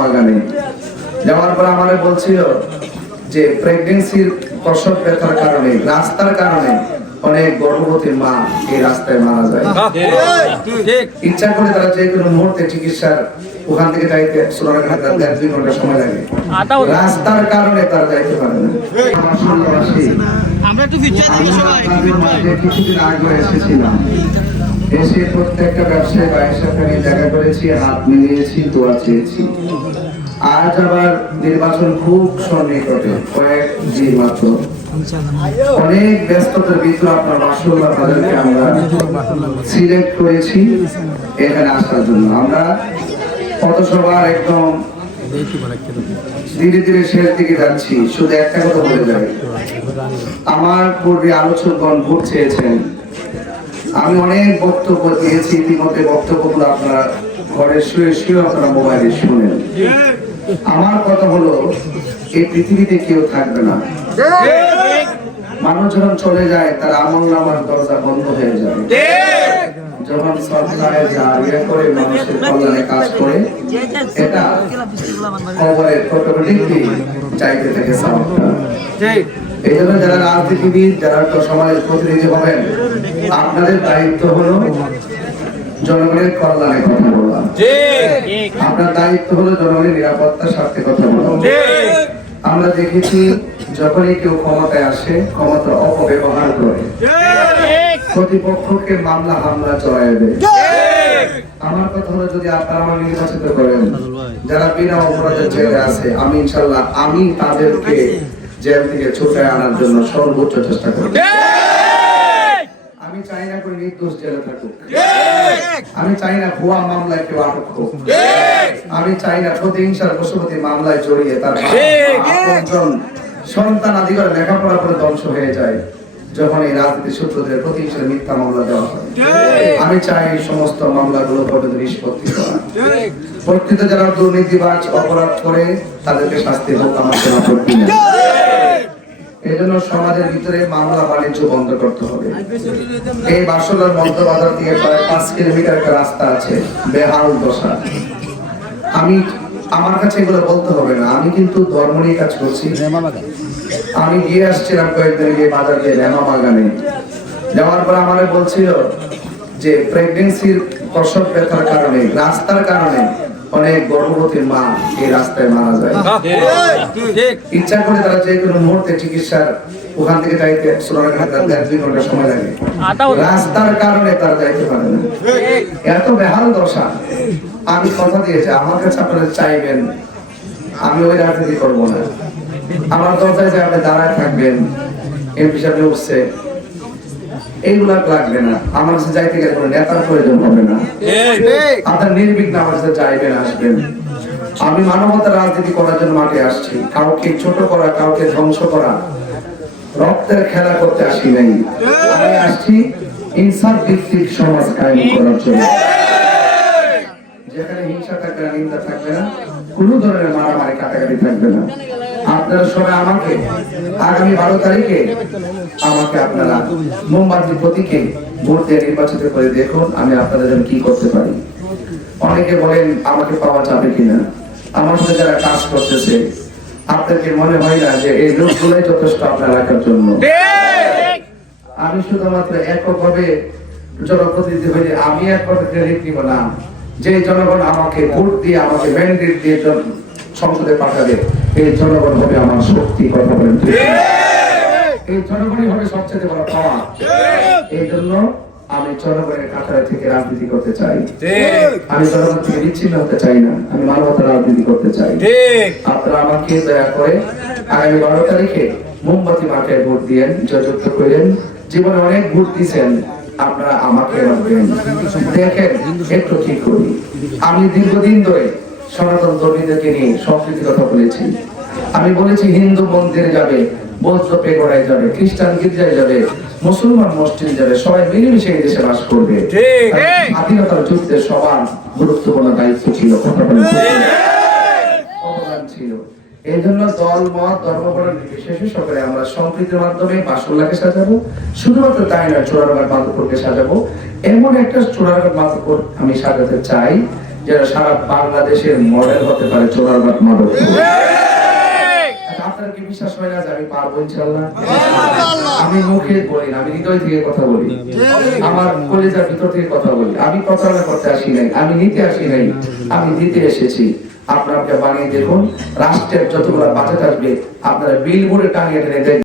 বাগানে যাওয়ার পর আমারে বলছিল যে প্রেগন্যান্সির প্রসব ব্যথার কারণে রাস্তার কারণে অনেক গর্ভবতী মা এই রাস্তায় মারা যায়। ইচ্ছা করে তারা যে কোনো মুহূর্তে চিকিৎসার ওখান থেকে যাইতে সোনারঘাট 2 ঘন্টা সময় লাগে, রাস্তার কারণে তারা যাইতে পারে না। আমরা একটু কিছুদিন আগে এসেছিলাম, এসে প্রত্যেকটা ব্যবসায়ী ভাইয়ের সাথে আমি দেখা করেছি, হাত মিলিয়েছি, দোয়া চেয়েছি। আজ আবার নির্বাচন খুব সন্নিকটে, কয়েক দিন মাত্র। অনেক ব্যস্ততার ভিতরে আপনার মাশাআল্লাহ তাদেরকে আমরা সিলেক্ট করেছি এখানে আসার জন্য। আমরা পথসভার একদম ধীরে ধীরে শেষ দিকে যাচ্ছি। শুধু একটা কথা বলে যাই, আমার পূর্বে আলোচকগণ ভোট চেয়েছেন, আমি অনেক বক্তব্য দিয়েছি। ইতিমধ্যে বক্তব্যগুলো আপনারা ঘরে শুয়ে শুয়ে আপনারা মোবাইলে শুনেন। আমার কথা হলো, এই পৃথিবীতে কেউ থাকবে না। মানুষ যখন চলে যায় তার আমলনামার দরজা বন্ধ হয়ে যায়। যখন সরকারে ইয়ে করে মানুষের কল্যাণে কাজ করে, এটা খবরের অটোমেটিকলি চাইতে থাকে সবটা। এই জন্য যারা রাজনীতিবিদ, যারা সমাজের প্রতিনিধি হবেন, আপনাদের দায়িত্ব হলো জনগণের কল্যাণে কথা বলা। আপনার দায়িত্ব হলো জনগণের নিরাপত্তার স্বার্থে কথা বলা। আমরা দেখেছি যখনই কেউ ক্ষমতায় আসে, ক্ষমতা অপব্যবহার করে, প্রতিপক্ষকে মামলা হামলা চড়ায় দেয়। আমার কথা হলো, যদি আপনারা আমার নির্বাচিত করেন, যারা বিনা অপরাধের জেলে আছে, আমি ইনশাল্লাহ আমি তাদেরকে জেল থেকে ছুটায় আনার জন্য সর্বোচ্চ চেষ্টা করব। আমি চাই না করে নির্দোষ জেলে থাকুক। আমি চাই না ভুয়া মামলায় কেউ আটক হোক। আমি চাই না প্রতিহিংসার বশবর্তী মামলায় জড়িয়ে তার আপনজন সন্তান আদি করে লেখাপড়া করে ধ্বংস হয়ে যায় যখন এই রাজনীতি সূত্রদের প্রতিহিংসার মিথ্যা মামলা দেওয়া হয়। আমি চাই এই সমস্ত মামলাগুলো পর্যন্ত নিষ্পত্তি করা। প্রকৃত যারা দুর্নীতিবাজ অপরাধ করে তাদেরকে শাস্তি হোক, আমার কোনো আপত্তি নেই। এই জন্য সমাজের ভিতরে মামলা বাণিজ্য বন্ধ করতে হবে। এই বাসলার মধ্যবাজার দিয়ে প্রায় 5 কিলোমিটার একটা রাস্তা আছে, বেহাল দশা। আমার কাছে এগুলো বলতে হবে না, আমি কিন্তু ধর্ম নিয়ে কাজ করছি। আমি গিয়ে আসছিলাম কয়েকদিন গিয়ে বাজার দিয়ে রেমা বাগানে, যাওয়ার পর আমারে বলছিল যে প্রেগন্যান্সির প্রসব ব্যথার কারণে রাস্তার কারণে অনেক গর্ভবতী মা এই রাস্তায় মারা যায়। ইচ্ছা করে তারা যে কোনো মুহূর্তে চিকিৎসার ওখান থেকে যাইতে সোনারঘাট 2 ঘন্টা সময় লাগে, রাস্তার কারণে তারা যাইতে পারে না। এত বেহাল দশা। আমি কথা দিয়েছি, আমার কাছে আপনারা চাইবেন, আমি ওই রাজনীতি করবো না। আমার দরজায় যে আপনি দাঁড়ায় থাকবেন, এমপি সাহেব উঠছে, এইগুলা লাগবে না। আমার কাছে যাইতে গেলে কোনো নেতার প্রয়োজন হবে না। আপনার নির্বিঘ্ন আমার কাছে যাইবেন, আসবেন। আমি মানবতার রাজনীতি করার জন্য মাঠে আসছি। কাউকে ছোট করা, কাউকে ধ্বংস করা, রক্তের খেলা করতে আসি নাই। আমি আসছি ইনসাফ ভিত্তিক সমাজ কায়েম করার জন্য, যেখানে হিংসা থাকবে না, নিন্দা থাকবে না, কোনো ধরনের মারামারি কাটাকাটি থাকবে না। আপনারা সবাই আমাকে আগামী 12 তারিখে আমাকে আপনারা মোমবাতি প্রতীকে ভোট দিয়ে নির্বাচিত করে দেখুন আমি আপনাদের জন্য কি করতে পারি। অনেকে বলেন আমাকে পাওয়া যাবে কিনা। আমার সাথে যারা কাজ করতেছে, আপনাকে মনে হয় না যে এই লোকগুলোই যথেষ্ট আপনার এলাকার জন্য? আমি শুধুমাত্র এককভাবে জনপ্রতিনিধি হয়ে আমি একভাবে ক্রেডিট নিব না। যে জনগণ আমাকে ভোট দিয়ে, আমাকে ম্যান্ডেট দিয়ে সংসদে পাঠাবে, এই জনগণ হবে আমার শক্তি। কথা বলেন, এই জনগণই হবে সবচেয়ে বড় পাওয়া। এই জন্য আমি জনগণের কাতারে থেকে রাজনীতি করতে চাই। আমি জনগণ থেকে বিচ্ছিন্ন হতে চাই না, আমি মানবতার রাজনীতি করতে চাই। আপনারা আমাকে দয়া করে আগামী 12 তারিখে মোমবাতি মাঠে ভোট দিয়েন, জয়যুক্ত করেন। জীবনে অনেক ভোট দিয়েছেন, আপনারা আমাকে রাখবেন। দেখেন একটু ঠিক করি। আমি দীর্ঘদিন ধরে সনাতন ধর্মীদেরকে নিয়ে সংস্কৃতির কথা বলেছি। আমি বলেছি হিন্দু মন্দিরে যাবে, বৌদ্ধ পেগোড়ায় যাবে, খ্রিস্টান গির্জায় যাবে, মুসলমান মসজিদে যাবে, সবাই মিলেমিশে এই দেশে বাস করবে। স্বাধীনতার যুদ্ধে সবার গুরুত্বপূর্ণ দায়িত্ব ছিল, কথা বলে অবদান ছিল। এই জন্য দল মত ধর্মবর্ণ নির্বিশেষে সকলে আমরা সম্প্রীতির মাধ্যমে বাসুল্লাহকে সাজাবো। শুধুমাত্র তাই নয়, চোরারঘাট মাধবপুরকে সাজাবো। এমন একটা চোরারঘাট মাধবপুর আমি সাজাতে চাই যেন সারা বাংলাদেশের মডেল হতে পারে চোরারঘাট মডেল। আপনার কি বিশ্বাস হয় না যে আমি পারবো ইনশাআল্লাহ? আমি মুখে বলি না, আমি হৃদয় থেকে কথা বলি, আমার কলিজার ভিতর থেকে কথা বলি। আমি প্রচারণা করতে আসি নাই, আমি নিতে আসি নাই, আমি দিতে এসেছি। আপনাকে বানিয়ে দেখুন, রাষ্ট্রের যতগুলো বাজেট আসবে আপনারা বিল বোর্ডে টানিয়ে টেনে দেখবেন।